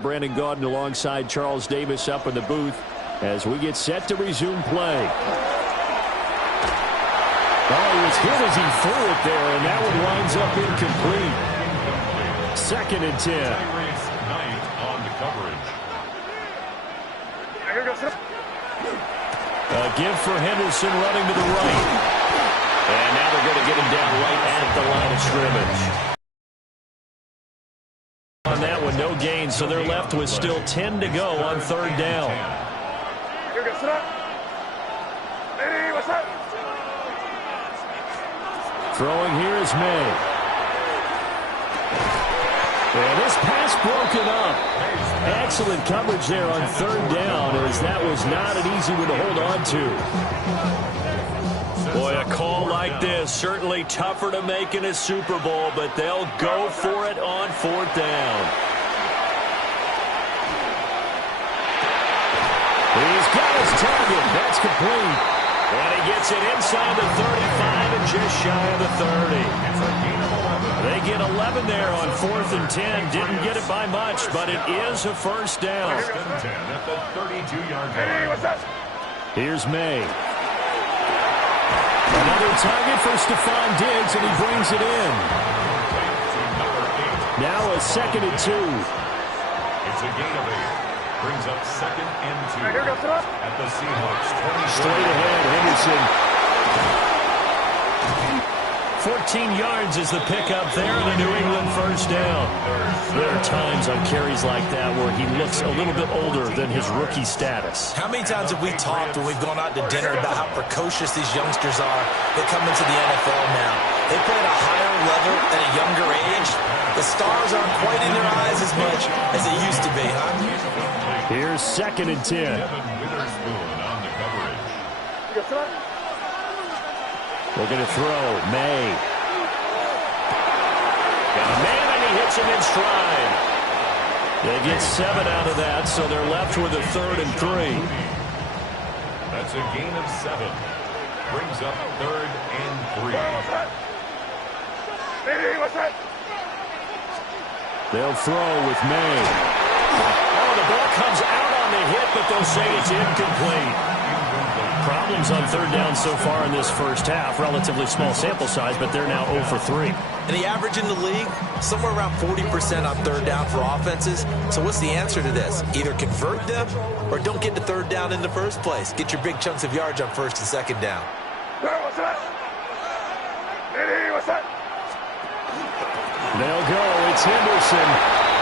Brandon Gaudin alongside Charles Davis up in the booth as we get set to resume play. Oh, he was hit as he threw it there, and that one winds up incomplete. 2nd and 10. A give for Henderson running to the right. And now they're going to get him down right at the line of scrimmage. On that one, no gain, so they're left with still 10 to go on 3rd down. Throwing here is May. And this pass broken up. Excellent coverage there on 3rd down, as that was not an easy one to hold on to. Boy, a call like this, certainly tougher to make in a Super Bowl, but they'll go for it on 4th down. He's got his target. That's complete. And he gets it inside the 35 and just shy of the 30. They get 11 there on 4th and 10. Didn't get it by much, but it is a 1st down. Here's May. Another target for Stephon Diggs, and he brings it in. Now a 2nd and 2. It's a gain of 8. Brings up 2nd and 2 at the Seahawks 20. Straight ahead, Henderson. 14 yards is the pickup there, and a New England 1st down. There are times on carries like that where he looks a little bit older than his rookie status. How many times have we talked when we've gone out to dinner about how precocious these youngsters are that come into the NFL now? They play at a higher level at a younger age. The stars aren't quite in their eyes as much as it used to be, huh? Here's 2nd and 10. They're going to throw. May. Got a man, and he hits him in stride. They get 7 out of that, so they're left with a 3rd and 3. That's a gain of 7. Brings up 3rd and 3. They'll throw with May. Oh, the ball comes out on the hit, but they'll say it's incomplete. Problems on 3rd down so far in this first half. Relatively small sample size, but they're now 0 for 3. And the average in the league, somewhere around 40% on 3rd down for offenses. So what's the answer to this? Either convert them or don't get to 3rd down in the first place. Get your big chunks of yards on 1st and 2nd down. They'll go. It's Henderson.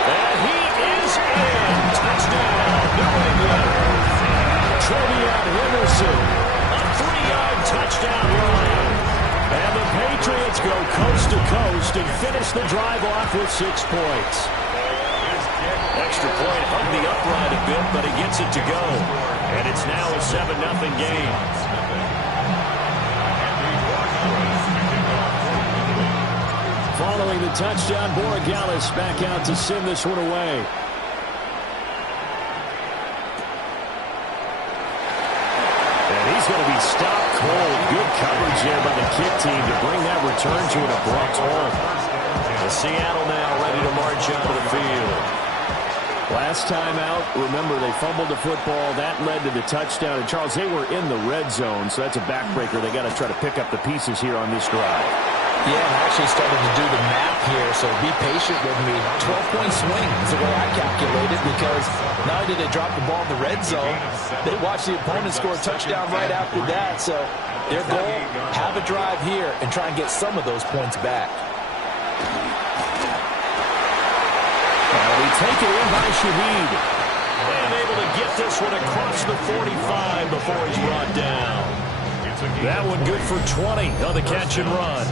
And he is in. Touchdown, New England. Trevion Henderson. A 3-yard touchdown run. And the Patriots go coast to coast and finish the drive off with 6 points. Extra point hugged the upright a bit, but he gets it to go. And it's now a 7-0 game. Following the touchdown, Borregales back out to send this one away. And he's going to be stopped cold. Good coverage there by the kick team to bring that return to an abrupt halt. The Seattle now ready to march out of the field. Last time out, remember, they fumbled the football. That led to the touchdown. And, Charles, they were in the red zone, so that's a backbreaker. They got to try to pick up the pieces here on this drive. Yeah, and I actually started to do the math here, so be patient with me. 12-point swing is the way I calculate it, because not only did they drop the ball in the red zone, they watched the opponent score a touchdown right after that. So their goal, have a drive here and try and get some of those points back. We take it in by Shaheed. And able to get this one across the 45 before he's brought down. That one good for 20 on the catch and run.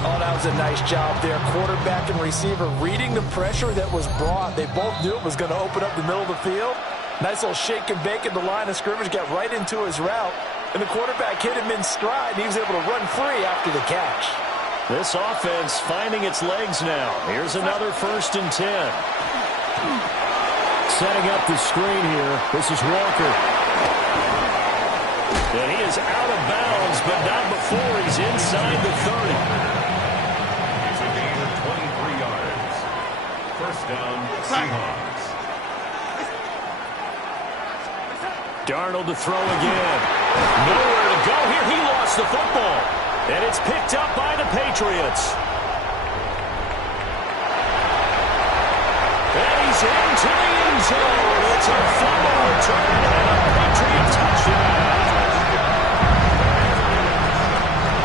Oh, that was a nice job there. Quarterback and receiver reading the pressure that was brought. They both knew it was going to open up the middle of the field. Nice little shake and bake at the line of scrimmage, got right into his route. And the quarterback hit him in stride, and he was able to run free after the catch. This offense finding its legs now. Here's another 1st and 10. Setting up the screen here. This is Walker. And he is out of bounds but not before he's inside the 30. It's a gain of 23 yards. First down, Seahawks. Darnold to throw again. Nowhere to go here. He lost the football. And it's picked up by the Patriots. And he's into the end zone. It's a fumble return and a Patriot touchdown.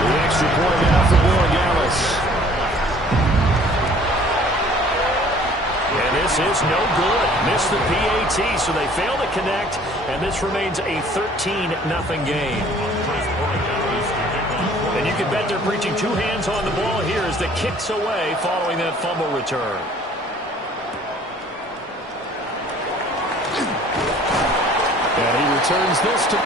The extra point now for Borregales. And this is no good. Missed the PAT, so they fail to connect, and this remains a 13-0 game. And you can bet they're preaching two hands on the ball here as the kick's away following that fumble return. And he returns this to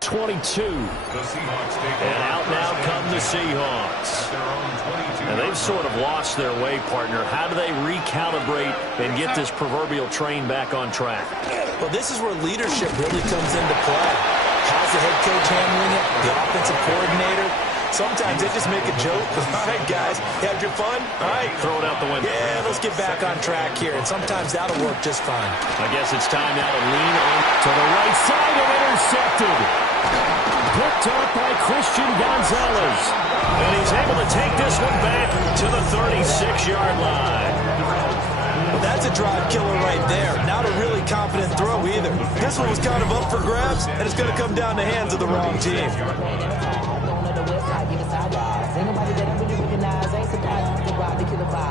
22. And out now come the Seahawks. And they've sort of lost their way, partner. How do they recalibrate and get this proverbial train back on track? Well, this is where leadership really comes into play. How's the head coach handling it? The offensive coordinator? Sometimes they just make a joke. All right, guys, you had your fun? All right. Throw it out the window. Yeah, let's get back on track here. And sometimes that'll work just fine. I guess it's time now to lean on to the right side and intercepted. Picked up by Christian Gonzalez. And he's able to take this one back to the 36-yard line. Well, that's a drive killer right there. Not a really confident throw either. This one was kind of up for grabs, and it's going to come down the hands of the wrong team.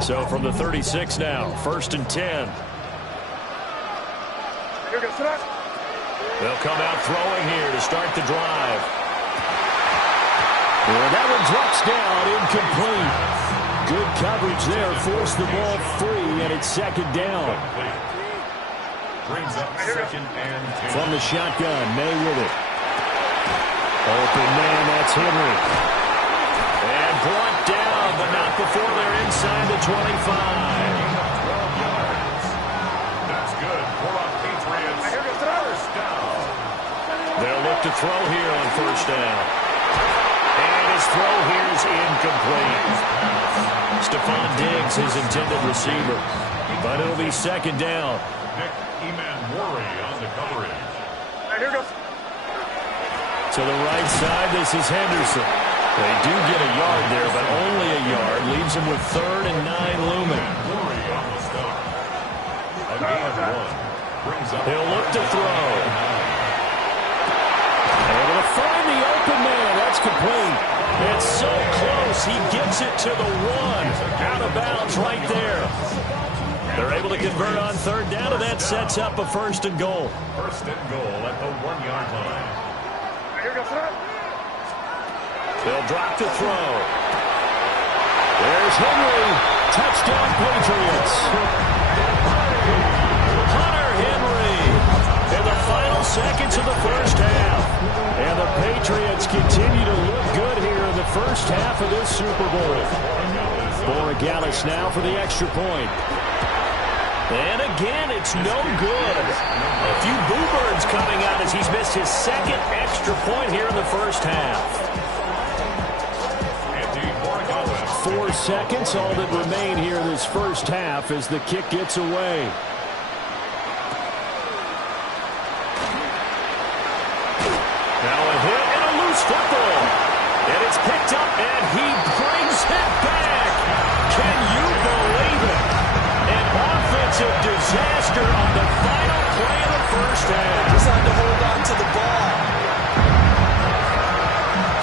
So from the 36 now, 1st and 10. They'll come out throwing here to start the drive. And that one drops down, incomplete. Good coverage there, forced the ball free, and it's 2nd down. Brings up 2nd and 10. From the shotgun, May with it. Open man, that's Henry. And brought down, but not before they're inside the 25. 12 yards. That's good for a Patriots first down. They'll look to throw here on 1st down. And his throw here is incomplete. Stephon Diggs, his intended receiver. But it'll be 2nd down. Nick Emanwori on the coverage. To the right side, this is Henderson. They do get a yard there, but only a yard. Leaves them with 3rd and 9 looming. Emanwori on the start. A gain of 1. Brings up He'll look to throw. Able to find the open man. That's complete. It's so close. He gets it to the 1. Out of bounds right there. They're able to convert on 3rd down, and that sets up a 1st and goal. 1st and goal at the 1-yard line. They'll drop to throw. There's Henry. Touchdown, Patriots. Hunter Henry in the final seconds of the 1st half. And the Patriots continue to look good here in the 1st half of this Super Bowl. Borregales now for the extra point. And again, it's no good. A few boo birds coming out as he's missed his 2nd extra point here in the 1st half. 4 seconds, all that remain here this 1st half as the kick gets away. Now a hit and a loose football. And it's picked up, and he brings it back. Can you believe it? An offensive disaster on the final play of the 1st half. Designed to hold on to the ball.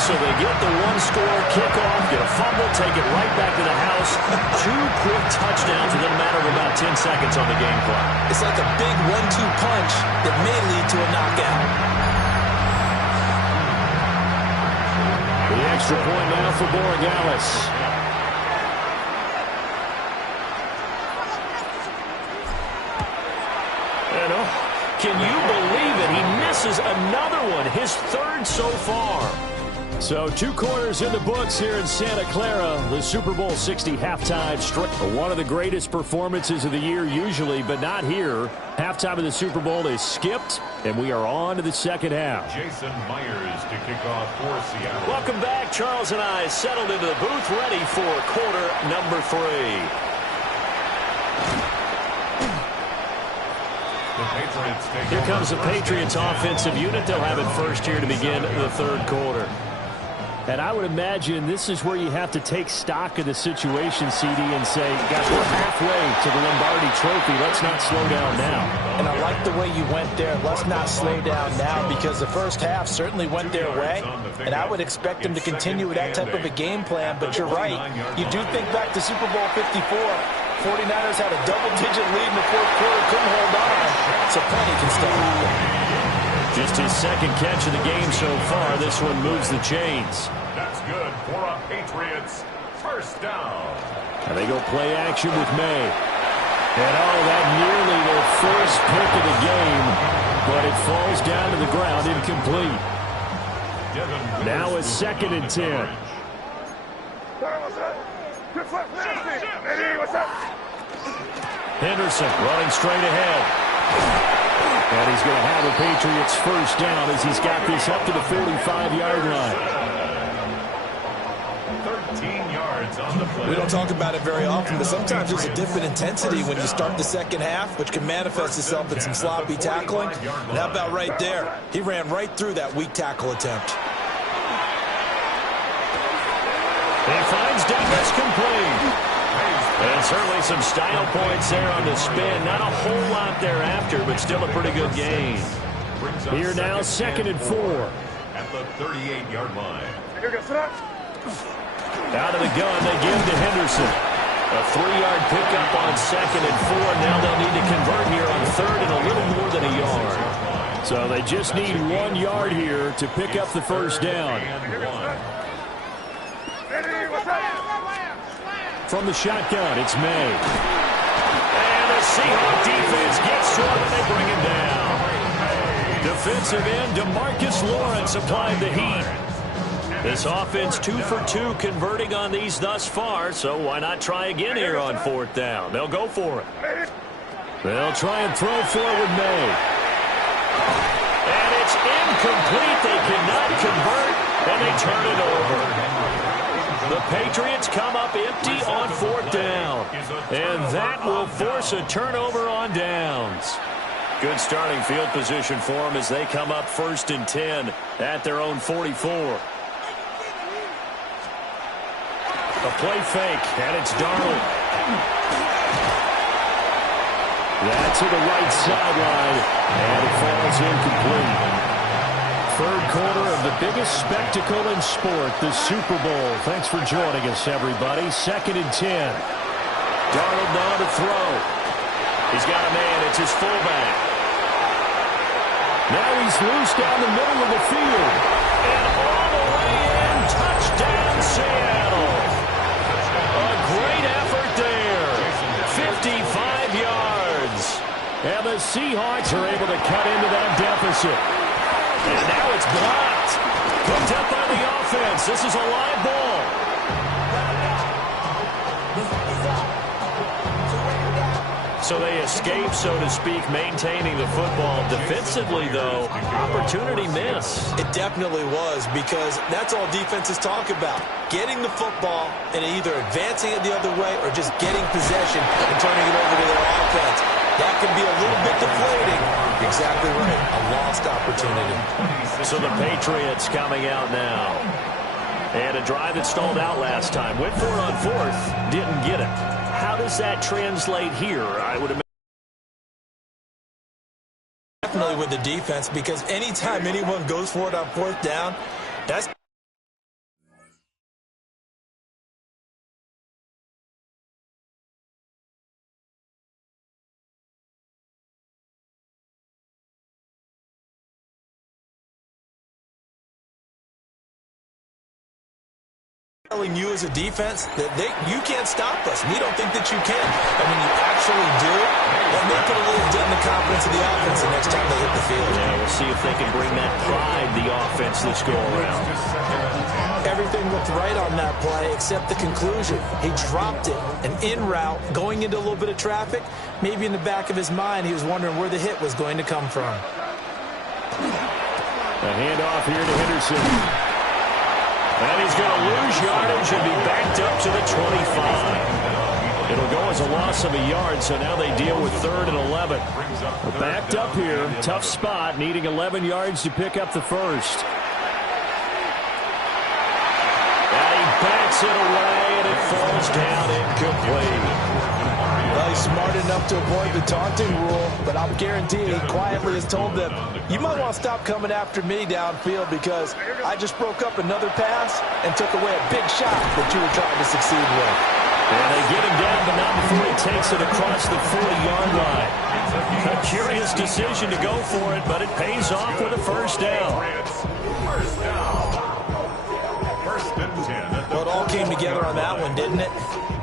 So they get the 1-score kickoff, get a fumble, take it right back to the house. 2 quick touchdowns within a matter of about 10 seconds on the game clock. It's like a big 1-2 punch that may lead to a knockout. The extra point now for Borregales. Can you believe it? He misses another one, his 3rd so far. So 2 quarters in the books here in Santa Clara. The Super Bowl 60 halftime stretch. One of the greatest performances of the year usually, but not here. Halftime of the Super Bowl is skipped, and we are on to the 2nd half. Jason Myers to kick off for Seattle. Welcome back. Charles and I settled into the booth ready for quarter number 3. Here comes the Patriots offensive unit. They'll have it first here to begin the 3rd quarter. And I would imagine this is where you have to take stock of the situation, CD, and say, guys, we're halfway to the Lombardi Trophy. Let's not slow down now. And I like the way you went there. Let's not slow down now, because the 1st half certainly went their way. And I would expect them to continue with that type of a game plan. But you're right. You do think back to Super Bowl 54. 49ers had a double-digit lead in the 4th quarter, couldn't hold on. So plenty can still happen. Just his 2nd catch of the game so far. This one moves the chains. That's good for a Patriots first down. And they go play action with May. And that nearly their first pick of the game, but it falls down to the ground incomplete. Now it's 2nd and 10. Henderson running straight ahead. And he's going to have the Patriots first down as he's got this up to the 45-yard line. 13 yards on the play. We don't talk about it very often, but sometimes there's a different intensity when you start the second half, which can manifest itself in some sloppy tackling. And how about right there? He ran right through that weak tackle attempt. He finds Douglas complete. And certainly some style points there on the spin. Not a whole lot thereafter, but still a pretty good gain. Here now, 2nd and 4. At the 38-yard line. Out of the gun, they give to Henderson. A 3-yard pickup on 2nd and 4. Now they'll need to convert here on 3rd and a little more than a yard. So they just need 1 yard here to pick up the first down. From the shotgun, it's May. And the Seahawks defense gets to him and they bring him down. Defensive end DeMarcus Lawrence applied the heat. This offense 2 for 2 converting on these thus far, so why not try again here on 4th down? They'll go for it. They'll try and throw forward May. And it's incomplete. They cannot convert, and they turn it over. The Patriots come up empty on 4th down. And that will force a turnover on downs. Good starting field position for them as they come up 1st and 10 at their own 44. A play fake, and it's Darnold. That's to the right sideline, and it falls incomplete. 3rd quarter of the biggest spectacle in sport, the Super Bowl. Thanks for joining us, everybody. 2nd and 10. Darnold now to throw. He's got a man. It's his fullback. Now he's loose down the middle of the field. And all the way in, touchdown Seattle. A great effort there. 55 yards. And the Seahawks are able to cut into that deficit. And now it's blocked. Picked up by the offense. This is a live ball. So they escape, so to speak, maintaining the football. Defensively, though, opportunity miss. It definitely was, because that's all defenses talk about. Getting the football and either advancing it the other way or just getting possession and turning it over to their offense. That can be a little bit deflating. Exactly right. A lost opportunity. So the Patriots coming out now. And a drive that stalled out last time. Went for it on 4th. Didn't get it. How does that translate here? I would imagine. Definitely with the defense, because anytime anyone goes for it on 4th down, that's telling you as a defense that you can't stop us. We don't think that you can. And when you actually do, that may put a little dent in the confidence of the offense the next time they hit the field. Yeah, we'll see if they can bring that pride, the offense, this go-around. Everything looked right on that play except the conclusion. He dropped it, an in route, going into a little bit of traffic. Maybe in the back of his mind, he was wondering where the hit was going to come from. A handoff here to Henderson. And he's going to lose yardage and be backed up to the 25. It'll go as a loss of a yard, so now they deal with 3rd and 11. We're backed up here. Tough spot, needing 11 yards to pick up the first. And he backs it away, and it falls down incomplete. Well, he's smart enough to avoid the taunting rule, but I'll guarantee he quietly has told them, you might want to stop coming after me downfield because I just broke up another pass and took away a big shot that you were trying to succeed with. And they get him down, but not before he takes it across the 40-yard line. A curious decision to go for it, but it pays off with a first down. First Well, it all came together on that one, didn't it?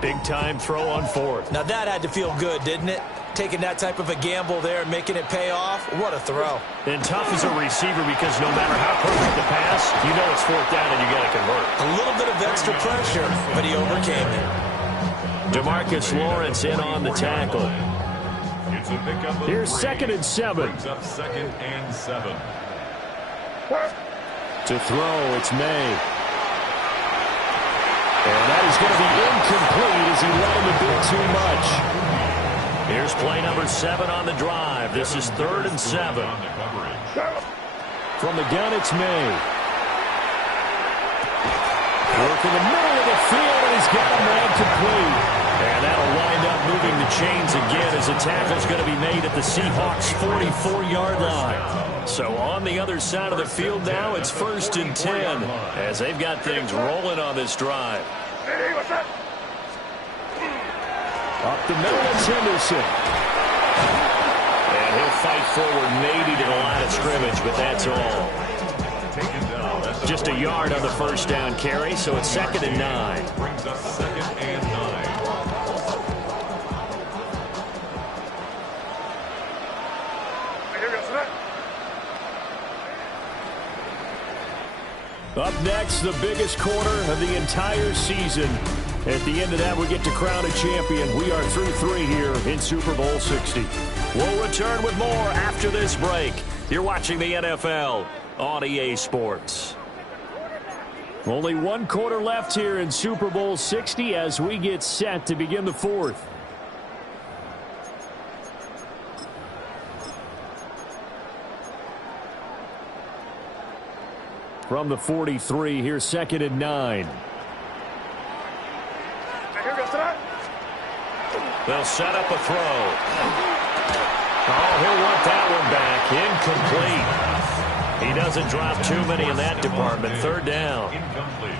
Big-time throw on fourth. Now that had to feel good, didn't it? Taking that type of a gamble there and making it pay off. What a throw. And tough as a receiver because no matter how perfect the pass, you know it's fourth down and you got to convert. A little bit of extra pressure, but he overcame it. Demarcus Lawrence in on the tackle. Here's 2nd and 7. Brings up 2nd and 7. To throw, it's May. And that is going to be incomplete as he let him a bit too much. Here's play number 7 on the drive. This is 3rd and 7. From the gun, it's May. Work in the middle of the field, and he's got a man complete. And that'll wind up moving the chains again as the tackle's going to be made at the Seahawks' 44-yard line. So on the other side of the field now, it's 1st and 10 as they've got things rolling on this drive. Up the middle, it's Henderson. And he'll fight forward maybe to the line of scrimmage, but that's all. Just a yard on the first down carry, so it's 2nd and 9. Brings up 2nd and 9. Up next, the biggest quarter of the entire season. At the end of that, we get to crown a champion. We are through 3 here in Super Bowl 60. We'll return with more after this break. You're watching the NFL on EA Sports. Only 1 quarter left here in Super Bowl 60 as we get set to begin the 4th. From the 43, here's 2nd and 9. They'll set up a throw. Oh, he'll want that one back. Incomplete. He doesn't drop too many in that department. 3rd down. Incomplete.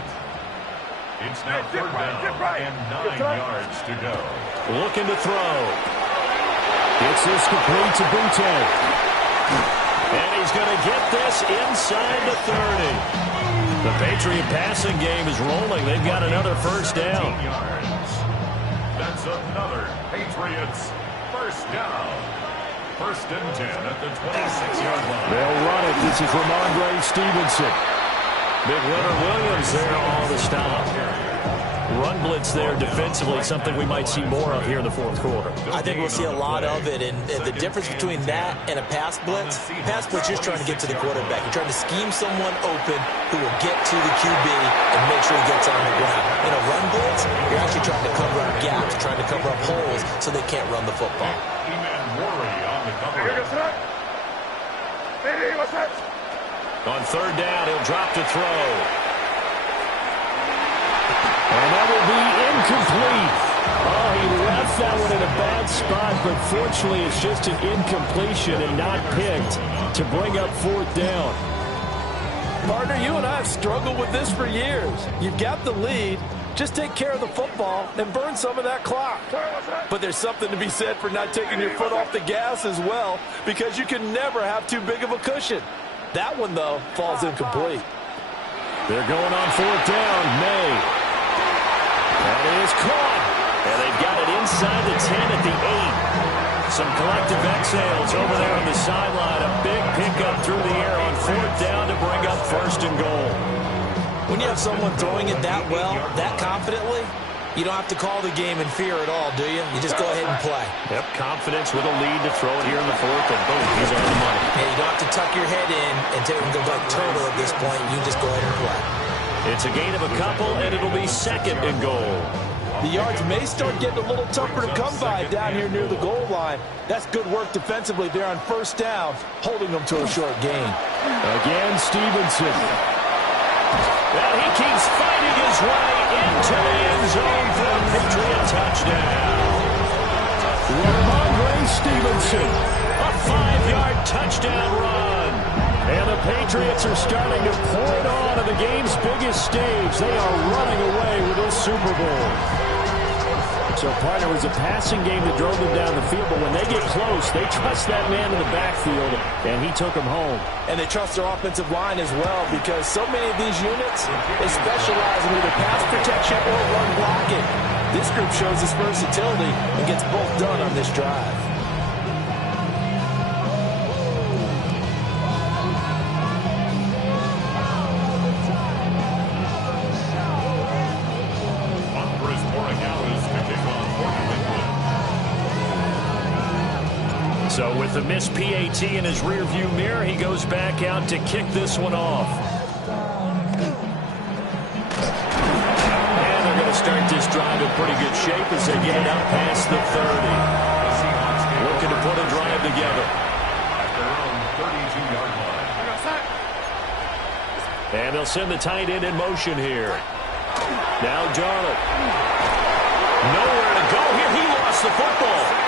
It's now 3rd down and 9 yards to go. Looking to throw. Gets this complete to Boutte. And he's going to get this inside the 30. The Patriot passing game is rolling. They've got another first down. That's another Patriots first down. 1st and 10 at the 26-yard line. They'll run it. This is Ramondre Stevenson. Big Leonard Williams there on the stop. Run blitz there defensively, something we might see more of here in the 4th quarter. I think we'll see a lot of it, and the difference between that and a pass blitz, you're trying to get to the quarterback. You're trying to scheme someone open who will get to the QB and make sure he gets on the ground. In a run blitz, you're actually trying to cover up gaps, trying to cover up holes so they can't run the football. On 3rd down, he'll drop to throw. And that will be incomplete. Oh, he left that one in a bad spot, but fortunately it's just an incompletion and not picked to bring up 4th down. Partner, you and I have struggled with this for years. You've got the lead. Just take care of the football and burn some of that clock. But there's something to be said for not taking your foot off the gas as well, because you can never have too big of a cushion. That one, though, falls incomplete. They're going on 4th down. May. That is caught. And they've got it inside the 10 at the 8. Some collective exhales over there on the sideline. A big pickup through the air on 4th down to bring up 1st and goal. When you have someone throwing it that well, that confidently, you don't have to call the game in fear at all, do you? You just go ahead and play. Yep, confidence with a lead to throw it here in the 4th, and boom, he's on the money. Yeah, you don't have to tuck your head in and take him to go like turtle at this point. You just go ahead and play. It's a gain of a couple, and it'll be 2nd and goal. The yards may start getting a little tougher to come by down here near the goal line. That's good work defensively there on 1st down, holding them to a short gain. Again, Stevenson. Well, he keeps fighting his way into the end zone for a Patriot touchdown. Ramondre Stevenson, a 5-yard touchdown run. And the Patriots are starting to pour it on the game's biggest stage. They are running away with this Super Bowl. So, partner, it was a passing game that drove them down the field, but when they get close, they trust that man in the backfield, and he took them home. And they trust their offensive line as well, because so many of these units, they specialize in either pass protection or run blocking. This group shows its versatility and gets both done on this drive. So with the missed PAT in his rearview mirror, he goes back out to kick this one off. And they're going to start this drive in pretty good shape as they get it up past the 30. Looking to put a drive together. At their own 32-yard line. And they'll send the tight end in motion here. Now Darnold. Nowhere to go here. He lost the football.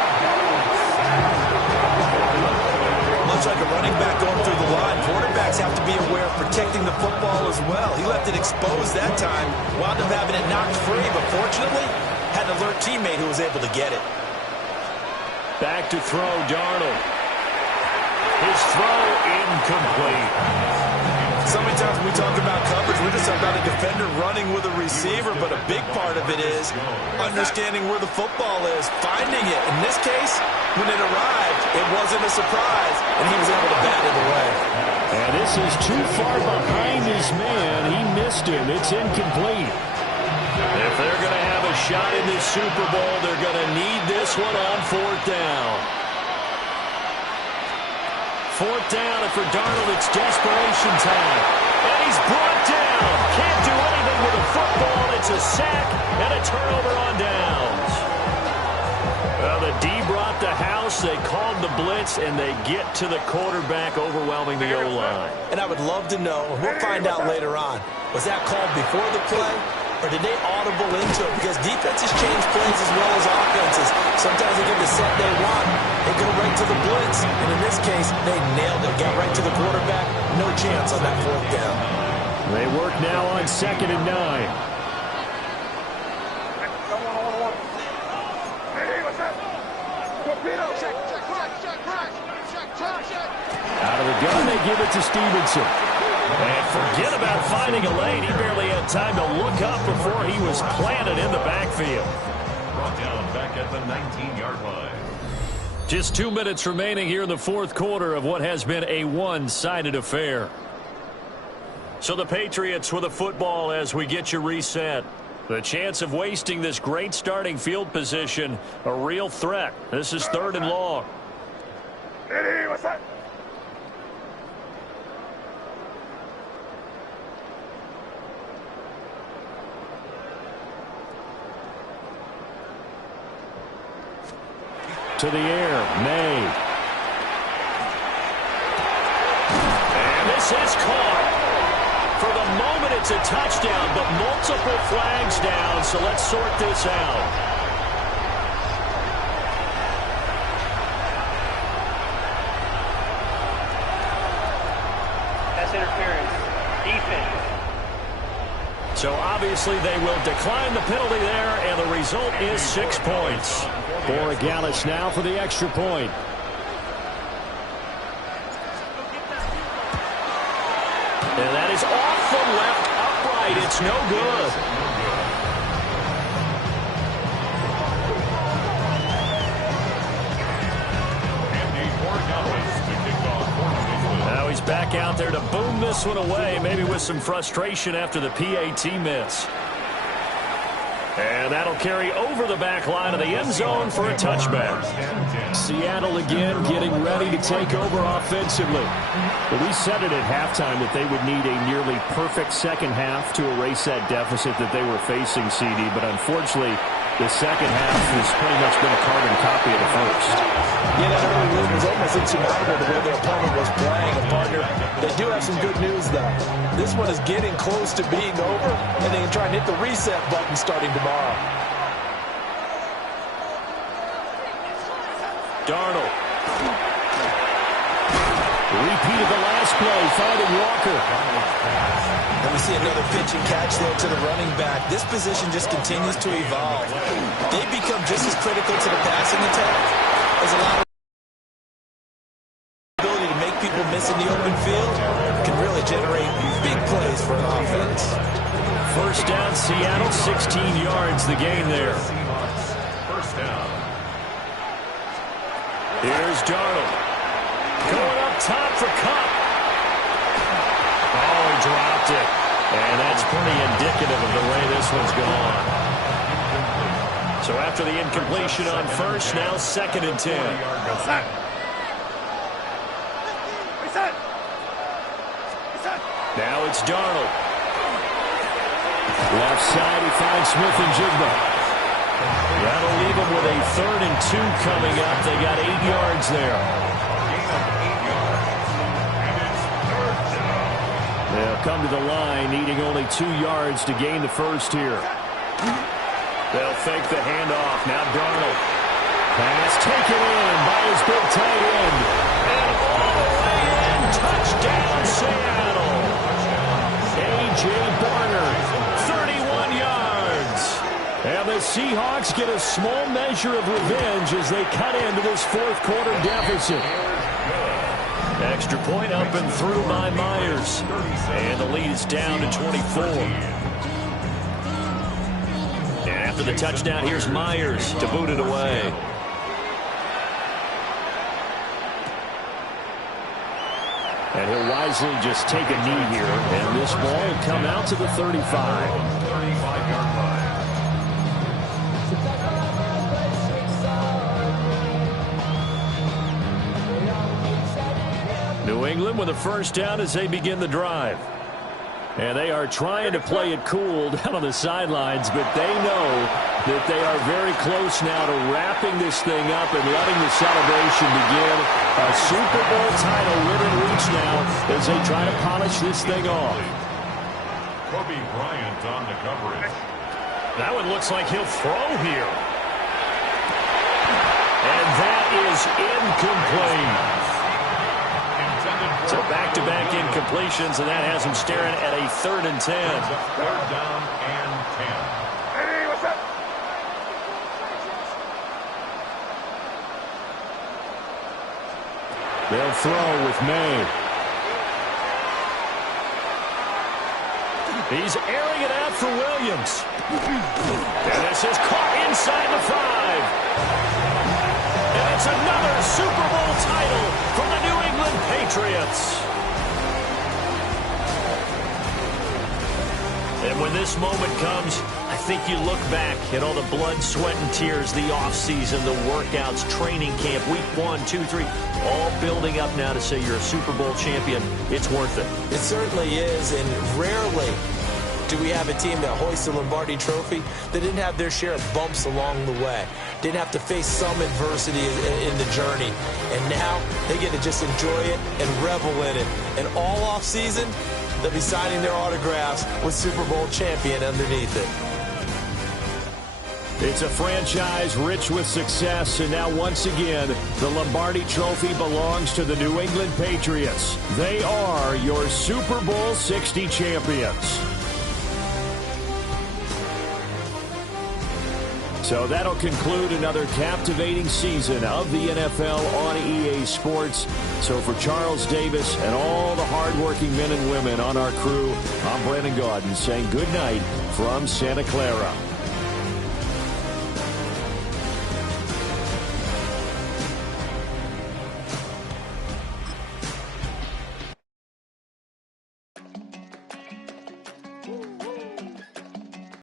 Much like a running back going through the line, quarterbacks have to be aware of protecting the football as well. He left it exposed that time, wound up having it knocked free, but fortunately, had an alert teammate who was able to get it. Back to throw, Darnold. His throw incomplete. So many times when we talk about coverage, we're just talking about a defender running with a receiver, but a big part of it is understanding where the football is, finding it. In this case, when it arrived, it wasn't a surprise, and he was able to bat it away. And this is too far behind his man. He missed him. It's incomplete. If they're going to have a shot in this Super Bowl, they're going to need this one on fourth down. Fourth down, and for Darnold, it's desperation time. And he's brought down. Can't do anything with the football. It's a sack and a turnover on downs. Well, the D brought the house. They called the blitz, and they get to the quarterback, overwhelming the O-line. And I would love to know, and we'll find out later on, was that called before the play, or did they audible into it? Because defenses change plays as well as offenses. Sometimes they get the set they want. They go right to the blitz. And in this case, they nailed it. Got right to the quarterback. No chance on that fourth down. They work now on 2nd and 9. Out of the gun, they give it to Stevenson. And forget about finding a lane. He barely had time to look up before he was planted in the backfield. Brought down back at the 19-yard line. Just 2 minutes remaining here in the fourth quarter of what has been a one-sided affair. So the Patriots with a football as we get you reset. The chance of wasting this great starting field position, a real threat. This is 3rd and long. To the air, May. And this is caught. For the moment, it's a touchdown, but multiple flags down, so let's sort this out. That's interference. Defense. So obviously they will decline the penalty there, and the result is 6 points. Borregales now for the extra point. And that is off the left upright. It's no good. Now he's back out there to boom this one away, maybe with some frustration after the PAT miss. And that'll carry over the back line of the end zone for a touchback. Seattle again getting ready to take over offensively. But we said it at halftime that they would need a nearly perfect second half to erase that deficit that they were facing, CD. But unfortunately, the second half has pretty much been a carbon copy of the first. Yeah, that early lead was almost insurmountable the way their opponent was playing. And partner, they do have some good news, though. This one is getting close to being over, and they can try and hit the reset button starting tomorrow. Darnold. Repeat of the last play, finding Walker. And we see another pitch and catch there to the running back. This position just continues to evolve. They become just as critical to the passing attack as a lot of ability to make people miss in the open field can really generate big plays for an offense. First down, Seattle, 16 yards the gain there. First down. Here's Darnold. Going up top for Kupp. Oh, he dropped it. And that's pretty indicative of the way this one's gone. So after the incompletion on first, now 2nd and 10. Now it's Darnold. Left side, he finds Smith and Jigba. That'll leave him with a 3rd and 2 coming up. They got 8 yards there. They'll come to the line, needing only 2 yards to gain the first here. They'll fake the handoff. Now Darnold. Pass taken in by his big tight end. And all the way in. Touchdown, Seattle. A.J. Barner, 31 yards. And the Seahawks get a small measure of revenge as they cut into this 4th quarter deficit. Extra point up and through by Myers. And the lead is down to 24. And after the touchdown, here's Myers to boot it away. And he'll wisely just take a knee here. And this ball will come out to the 35. 35-yard line. New England with a first down as they begin the drive. And they are trying to play it cool down on the sidelines, but they know that they are very close now to wrapping this thing up and letting the celebration begin. A Super Bowl title within reach now as they try to polish this thing off. Kobe Bryant on the coverage. That one looks like he'll throw here. And that is incomplete. So back-to-back incompletions, and that has him staring at a 3rd and 10. 3rd down and 10. Hey, what's up? They'll throw with May. He's airing it out for Williams. And this is caught inside the 5. And it's another Super Bowl title for the New England Patriots. And when this moment comes, I think you look back at all the blood, sweat, and tears, the offseason, the workouts, training camp, week 1, 2, 3, all building up now to say you're a Super Bowl champion. It's worth it. It certainly is, and rarely do we have a team that hoists the Lombardi Trophy that didn't have their share of bumps along the way, didn't have to face some adversity in the journey. And now they get to just enjoy it and revel in it. And all offseason, they'll be signing their autographs with Super Bowl champion underneath it. It's a franchise rich with success, and now once again, the Lombardi Trophy belongs to the New England Patriots. They are your Super Bowl 60 champions. So that'll conclude another captivating season of the NFL on EA Sports. So for Charles Davis and all the hardworking men and women on our crew, I'm Brandon Gaudin saying good night from Santa Clara.